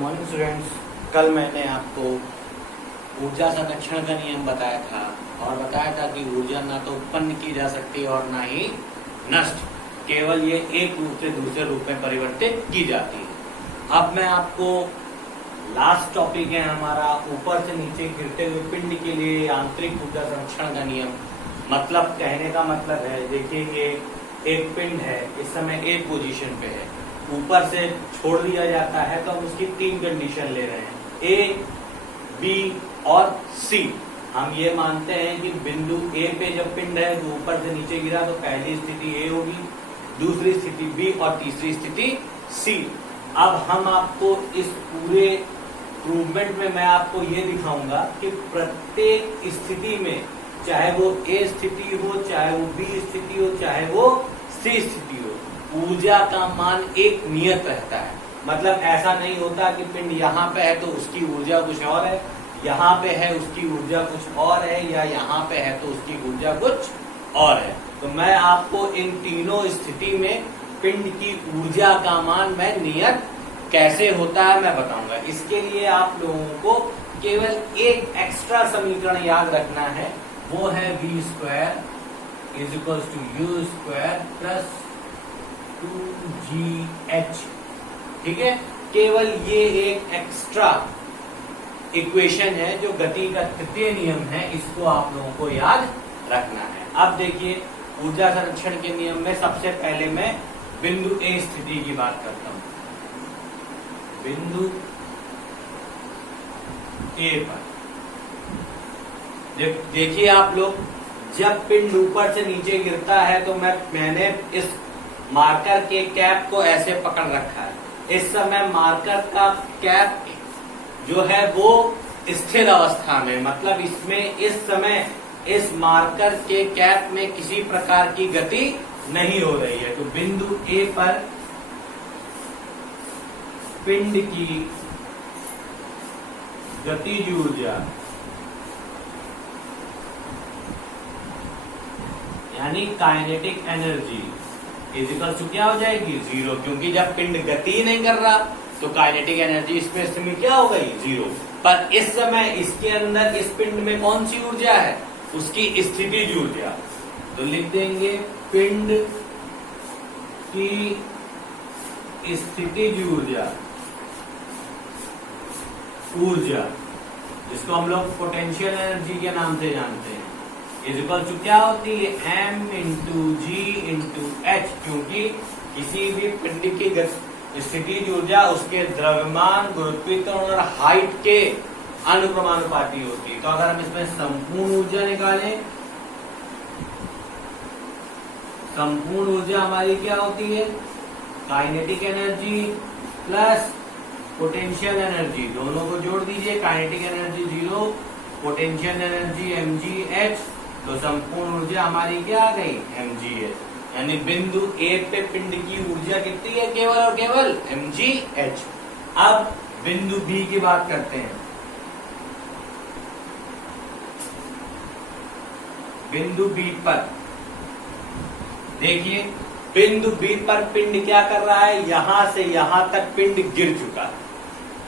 Morning students. कल मैंने आपको ऊर्जा संरक्षण का नियम बताया था और बताया था कि ऊर्जा ना तो उत्पन्न की जा सकती और ना ही नष्ट, केवल ये एक रूप से दूसरे रूप में परिवर्तित की जाती है। अब मैं आपको लास्ट टॉपिक है हमारा ऊपर से नीचे गिरते हुए पिंड के लिए आंतरिक ऊर्जा संरक्षण का नियम। मतलब कहने का मतलब है, देखिए ये एक पिंड है, इस समय एक पोजीशन पे है, ऊपर से छोड़ दिया जाता है तो हम उसकी तीन कंडीशन ले रहे हैं, ए, बी और सी। हम ये मानते हैं कि बिंदु ए पे जब पिंड है तो ऊपर से नीचे गिरा तो पहली स्थिति ए होगी, दूसरी स्थिति बी और तीसरी स्थिति सी। अब हम आपको इस पूरे प्रूवमेंट में मैं आपको ये दिखाऊंगा कि प्रत्येक स्थिति में, चाहे वो ए स्थिति हो, चाहे वो बी स्थिति हो, चाहे वो सी स्थिति हो, ऊर्जा का मान एक नियत रहता है। मतलब ऐसा नहीं होता कि पिंड यहाँ पे है तो उसकी ऊर्जा कुछ और है, यहाँ पे है उसकी ऊर्जा कुछ और है, या यहाँ पे है तो उसकी ऊर्जा कुछ और है। तो मैं आपको इन तीनों स्थिति में पिंड की ऊर्जा का मान मैं नियत कैसे होता है मैं बताऊंगा। इसके लिए आप लोगों को केवल एक एक्स्ट्रा समीकरण याद रखना है, वो है v square is equal to u square plus 2gh। ठीक है, केवल ये एक एक्स्ट्रा इक्वेशन है जो गति का तृतीय नियम है, इसको आप लोगों को याद रखना है। अब देखिए ऊर्जा संरक्षण के नियम में सबसे पहले मैं बिंदु ए स्थिति की बात करता हूं। बिंदु ए पर देखिए आप लोग, जब पिंड ऊपर से नीचे गिरता है तो मैंने इस मार्कर के कैप को ऐसे पकड़ रखा है। इस समय मार्कर का कैप जो है वो स्थिर अवस्था में, मतलब इसमें इस समय इस मार्कर के कैप में किसी प्रकार की गति नहीं हो रही है। तो बिंदु ए पर पिंड की गतिज ऊर्जा यानी kinetic energy is equal to क्या हो जाएगी, जीरो। क्योंकि जब पिंड गति ही नहीं कर रहा तो काइनेटिक एनर्जी स्पेस में क्या हो गई, जीरो। पर इस समय इसके अंदर इस पिंड में कौन सी ऊर्जा है, उसकी स्थितिज ऊर्जा। तो लिख देंगे पिंड की स्थितिज ऊर्जा, जिसको हम लोग पोटेंशियल एनर्जी के नाम से जानते हैं, इज इक्वल टू क्या होती है, m इंटू जी इंटू एच। क्योंकि किसी भी पिंड की स्थितिज ऊर्जा उसके द्रव्यमान, गुरुत्वीकरण और हाइट के अनुक्रमानुपाती होती है। तो अगर हम इसमें संपूर्ण ऊर्जा निकालें, संपूर्ण ऊर्जा हमारी क्या होती है, kinetic energy plus potential energy, दोनों को जोड़ दीजिए, kinetic energy zero, potential energy mgh, तो संपूर्ण ऊर्जा हमारी क्या आ गई, mgh। यानी बिंदु ए पे पिंड की ऊर्जा कितनी है, केवल और केवल mgh। अब बिंदु बी की बात करते हैं। बिंदु बी पर देखिए, बिंदु बी पर पिंड क्या कर रहा है, यहां से यहां तक पिंड गिर चुका है।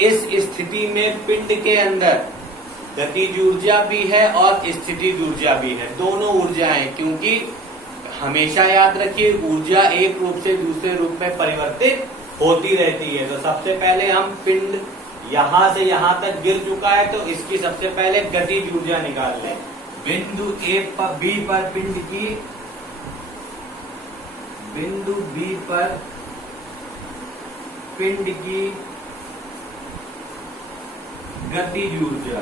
इस स्थिति में पिंड के अंदर गतिज ऊर्जा भी है और स्थितिज ऊर्जा भी है, दोनों ऊर्जाएं। क्योंकि हमेशा याद रखिए ऊर्जा एक रूप से दूसरे रूप में परिवर्तित होती रहती है। तो सबसे पहले हम पिंड यहां से यहां तक गिर चुका है तो इसकी सबसे पहले गतिज ऊर्जा निकाल लें। बिंदु ए पर बी पर पिंड की, बिंदु बी पर पिंड की गतिज ऊर्जा,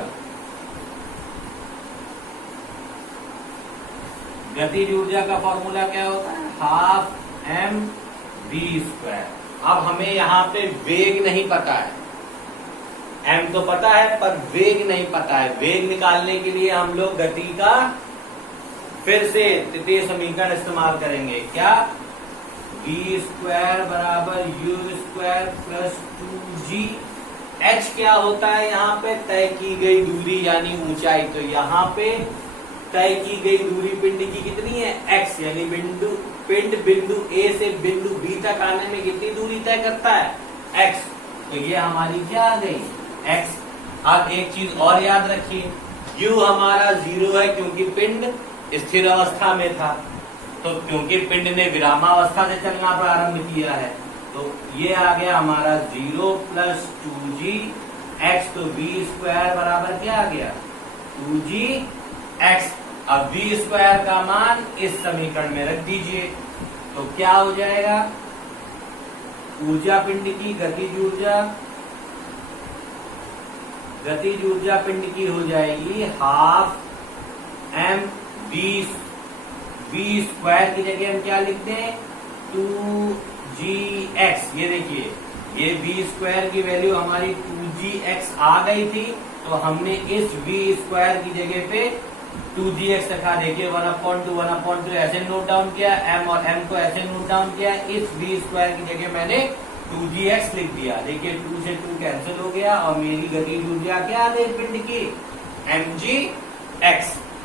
गतिज ऊर्जा का फॉर्मूला क्या होता है, हाफ m v स्क्वायर। अब हमें यहाँ पे वेग नहीं पता है, m तो पता है पर वेग नहीं पता है। वेग निकालने के लिए हम लोग गति का फिर से तृतीय समीकरण इस्तेमाल करेंगे, क्या, v स्क्वायर बराबर u square plus 2g। h क्या होता है, यहाँ पे तय की गई दूरी यानी ऊंचाई। तो यहाँ पे तय की गई दूरी पिंड की कितनी है, x, यानी पिंड बिंदु ए से बिंदु बी तक आने में कितनी दूरी तय करता है, x। तो ये हमारी क्या आ गई x। अब एक चीज और याद रखिए, u हमारा 0 है क्योंकि पिंड स्थिर अवस्था में था, तो क्योंकि पिंड ने विरामावस्था से चलना प्रारंभ किया है, तो ये आ गया हमारा 0 प्लस 2g x, तो v स्क्वायर बराबर क्या आ गया 2g x। अब v स्क्वायर का मान इस समीकरण में रख दीजिए, तो क्या हो जाएगा, ऊर्जा पिंड की गतिज ऊर्जा पिंड की हो जाएगी हाफ m v स्क्वायर की जगह हम क्या लिखते हैं 2gx। ये देखिए ये v स्क्वायर की वैल्यू हमारी 2gx आ गई थी, तो हमने इस v स्क्वायर की जगह पे 2gx रखा। देखिए 1/2 ऐसे नोट डाउन किया, m और m को ऐसे नोट डाउन किया, इस v स्क्वायर की जगह मैंने 2gx लिख दिया। देखिए 2 से 2 कैंसिल हो गया और मेरी गतिज ऊर्जा क्या आ गई पिंड की mgx।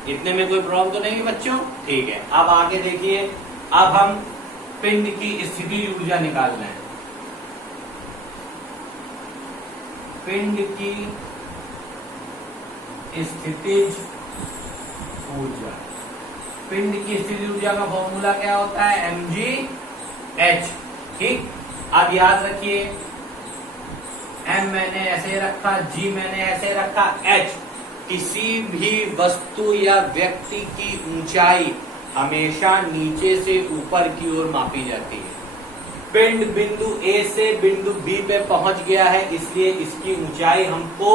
इतने में कोई प्रॉब्लम तो नहीं बच्चों? ठीक है, अब आगे देखिए, अब हम पिंड की स्थितिज ऊर्जा निकाल रहे हैं। पिंड की स्थितिज ऊर्जा, पिंड की स्थितिज ऊर्जा का फॉर्मूला क्या होता है mgh। ठीक, अब याद रखिए m मैंने ऐसे रखा, g मैंने ऐसे रखा, h किसी भी वस्तु या व्यक्ति की ऊंचाई हमेशा नीचे से ऊपर की ओर मापी जाती है। पिंड बिंदु A से बिंदु B पे पहुंच गया है, इसलिए इसकी ऊंचाई हमको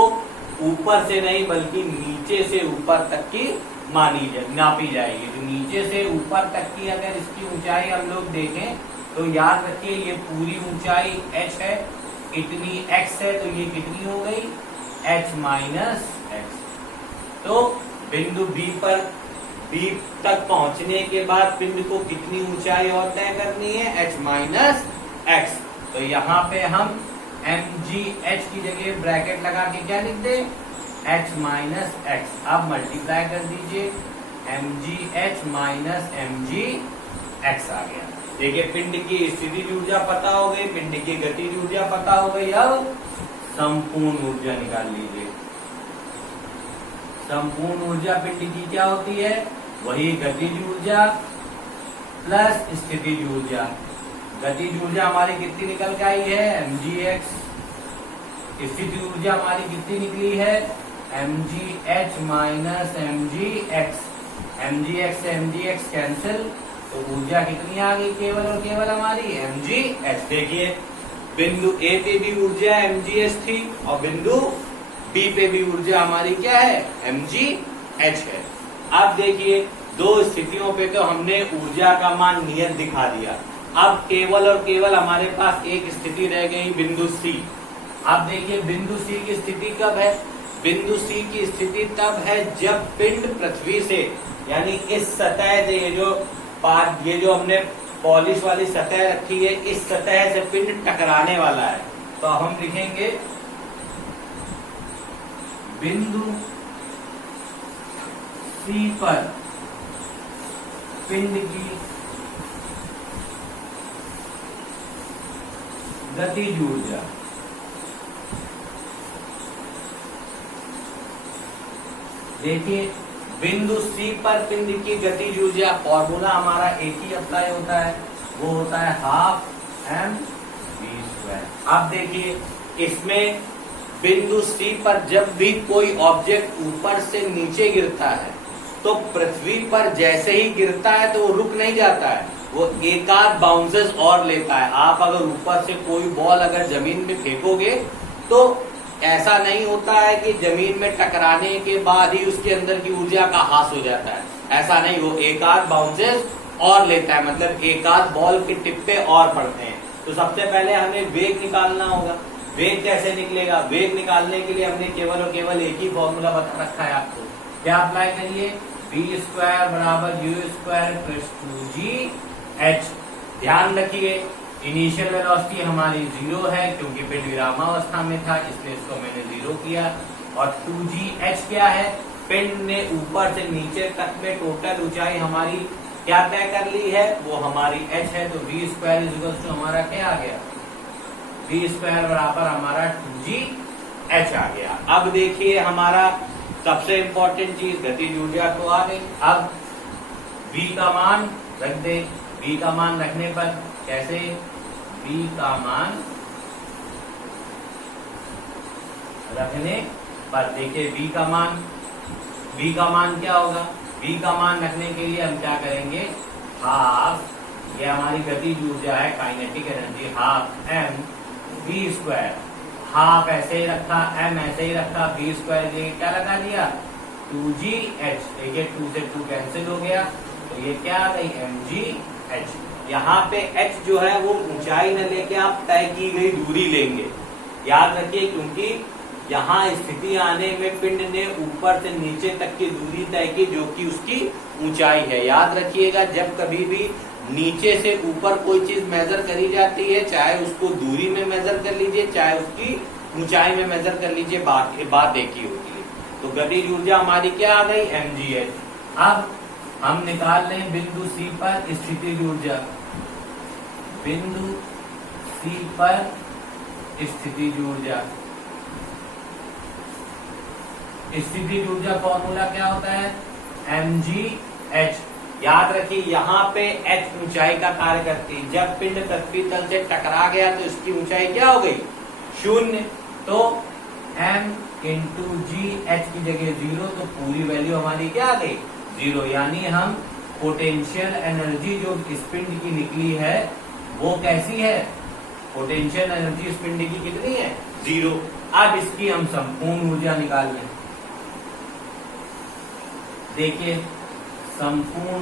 ऊपर से नहीं बल्कि नीचे से ऊपर तक की नापी जाएगी। तो नीचे से ऊपर तक की अगर इसकी ऊंचाई हम लोग देखें तो याद रखिए ये पूरी ऊंचाई h है, इतनी x है, तो ये कितनी हो गई h माइनस x। तो बिंदु B तक पहुंचने के बाद पिंड को कितनी ऊंचाई और तय करनी है h माइनस x। तो यहाँ पे हम mgh की जगह ब्रैकेट लगा के क्या लिख दे h माइनस x। अब मल्टीप्लाई कर दीजिए, mgh माइनस mgx आ गया। देखिए पिंड की स्थितिज ऊर्जा पता हो गई, पिंड की गतिज ऊर्जा पता हो गई। अब संपूर्ण ऊर्जा निकाल लीजिए। संपूर्ण ऊर्जा पिंड की क्या होती है, वही गतिज ऊर्जा प्लस स्थितिज ऊर्जा। गतिज ऊर्जा हमारी कितनी निकल के आई है mgx, स्थितिज ऊर्जा हमारी कितनी निकली है mgh माइनस mgx। mgx से mgx कैंसिल, तो ऊर्जा कितनी आ गई केवल और केवल हमारी mgh। देखिए बिंदु A पे भी ऊर्जा mgh थी और बिंदु B पे भी ऊर्जा हमारी क्या है mgh है। अब देखिए दो स्थितियों पे तो हमने ऊर्जा का मान नियत दिखा दिया, अब केवल और केवल हमारे पास एक स्थिति रह गई बिंदु C। अब देखिए बिंदु C की स्थिति कब है, बिंदु C की स्थिति तब है जब पिंड पृथ्वी से, यानी इस सतह से, ये जो हमने पॉलिश वाली सतह रखी है, इस सतह से पिंड टकराने वाला है। तो हम लिखेंगे बिंदु C पर पिंड की गतिज ऊर्जा देखिए बिंदु C पर पिंड की गतिज ऊर्जा फॉर्मूला हमारा एक ही अप्लाई होता है, वो होता है हाफ mv²। अब देखिए इसमें बिंदु C पर जब भी कोई ऑब्जेक्ट ऊपर से नीचे गिरता है तो पृथ्वी पर जैसे ही गिरता है तो वो रुक नहीं जाता है, वो एक आध बाउंसेस और लेता है। आप अगर ऊपर से कोई बॉल अगर जमीन में फेंकोगे तो ऐसा नहीं होता है कि जमीन में टकराने के बाद ही उसके अंदर की ऊर्जा का ह्रास हो जाता है, ऐसा नहीं, वो एक आध बाउंसेस और लेता है, मतलब एक आध बॉल के टिप्पे और पड़ते हैं। तो सबसे पहले हमें वेग निकालना होगा। वेग कैसे निकलेगा, वेग निकालने के लिए हमने केवल और केवल एक ही फॉर्मूला बता रखा है आपको, क्या अप्लाई करिए v² बराबर u² प्लस 2gh। ध्यान रखिए इनिशियल वेलोसिटी हमारी 0 है क्योंकि पिंड विरामावस्था में था, इसलिए इसको मैंने 0 किया। और 2gh क्या है, पिंड ने ऊपर से नीचे तक में टोटल ऊंचाई हमारी क्या तय कर ली है, वो हमारी h है। तो v² हमारा क्या आ गया v स्क्वायर बराबर हमारा 2gh आ गया। अब देखिए हमारा सबसे इंपॉर्टेंट चीज गतिज ऊर्जा तो आ गई। अब v का मान रख दे। v का मान रखने पर कैसे, v का मान रखने पर देखिए v का मान क्या होगा, v का मान रखने के लिए हम क्या करेंगे, हाफ, ये हमारी गतिज ऊर्जा है kinetic energy, half m v square, half ऐसे ही रखा, m ऐसे ही रखा, v स्क्वायर के क्या लगा दिया 2gh, देखिए 2 से 2 कैंसिल हो गया, तो ये क्या आ गई mgh। यहाँ पे h जो है वो ऊंचाई न लेके आप तय की गई दूरी लेंगे, याद रखिए, क्योंकि यहाँ स्थिति आने में पिंड ने ऊपर से नीचे तक की दूरी तय की जो कि उसकी ऊंचाई है। याद रखिएगा जब कभी भी नीचे से ऊपर कोई चीज मेजर करी जाती है, चाहे उसको दूरी में मेजर कर लीजिए, चाहे उसकी ऊंचाई में मेजर कर लीजिए, बात एक ही होती है। तो गतिज ऊर्जा हमारी क्या आ गई mgh। अब हम निकाल लें बिंदु C पर स्थितिज ऊर्जा, बिंदु C पर स्थितिज ऊर्जा, स्थितिज ऊर्जा फॉर्मूला क्या होता है mgh। याद रखिए यहाँ पे h ऊंचाई का कार्य करती है, जब पिंड पृथ्वी तल से टकरा गया तो इसकी ऊंचाई क्या हो गई 0, तो m इंटू जी एच की जगह 0, तो पूरी वैल्यू हमारी क्या आ गई 0, यानी हम पोटेंशियल एनर्जी जो इस पिंड की निकली है वो कैसी है, पोटेंशियल एनर्जी इस पिंड की कितनी है 0। अब इसकी हम संपूर्ण ऊर्जा निकाल लें। देखिए संपूर्ण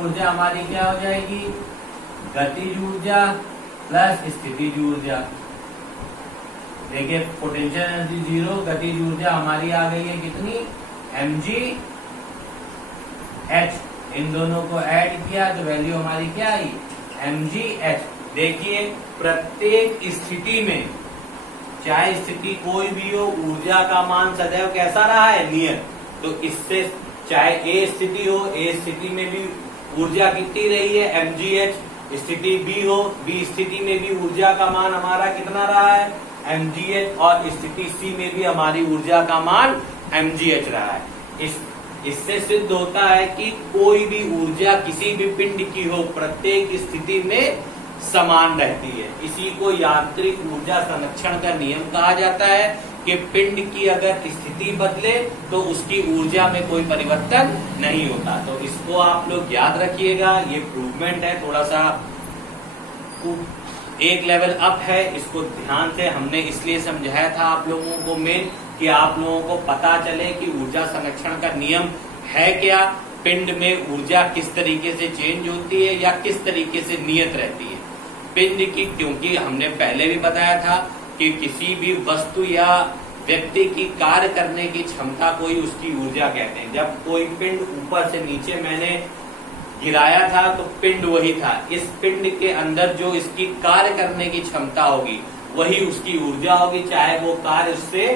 ऊर्जा हमारी क्या हो जाएगी, गतिज ऊर्जा प्लस स्थितिज ऊर्जा। देखिए पोटेंशियल एनर्जी 0, गतिज ऊर्जा हमारी आ गई है कितनी mgh, इन दोनों को ऐड किया तो वैल्यू हमारी क्या आई mgh। देखिए प्रत्येक स्थिति में, चाहे स्थिति कोई भी हो, ऊर्जा का मान सदैव कैसा रहा है नियत। तो इससे चाहे ए स्थिति हो, ए स्थिति में भी ऊर्जा कितनी रही है mgh, स्थिति बी हो, बी स्थिति में भी ऊर्जा का मान हमारा कितना रहा है mgh, और स्थिति सी में भी हमारी ऊर्जा का मान mgh रहा है। इससे सिद्ध होता है कि कोई भी ऊर्जा किसी भी पिंड की हो प्रत्येक स्थिति में समान रहती है। इसी को यांत्रिक ऊर्जा संरक्षण का नियम कहा जाता है कि पिंड की अगर स्थिति बदले तो उसकी ऊर्जा में कोई परिवर्तन नहीं होता। तो इसको आप लोग याद रखिएगा, ये इम्प्रूवमेंट है, थोड़ा सा एक लेवल अप है। इसको ध्यान से हमने इसलिए समझाया था आप लोगों को मेन, कि आप लोगों को पता चले कि ऊर्जा संरक्षण का नियम है क्या, पिंड में ऊर्जा किस तरीके से चेंज होती है या किस तरीके से नियत रहती है पिंड की। क्योंकि हमने पहले भी बताया था कि किसी भी वस्तु या व्यक्ति की कार्य करने की क्षमता को ही उसकी ऊर्जा कहते हैं। जब कोई पिंड ऊपर से नीचे मैंने गिराया था तो पिंड वही था, इस पिंड के अंदर जो इसकी कार्य करने की क्षमता होगी वही उसकी ऊर्जा होगी, चाहे वो कार्य उससे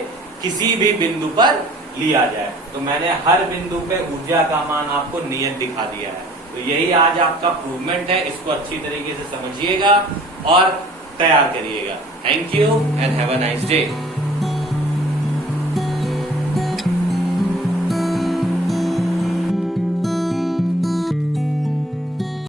किसी भी बिंदु पर लिया जाए। तो मैंने हर बिंदु पे ऊर्जा का मान आपको नियत दिखा दिया है। तो यही आज आपका प्रूवमेंट है, इसको अच्छी तरीके से समझिएगा और तैयार करिएगा। Thank you and have a nice day.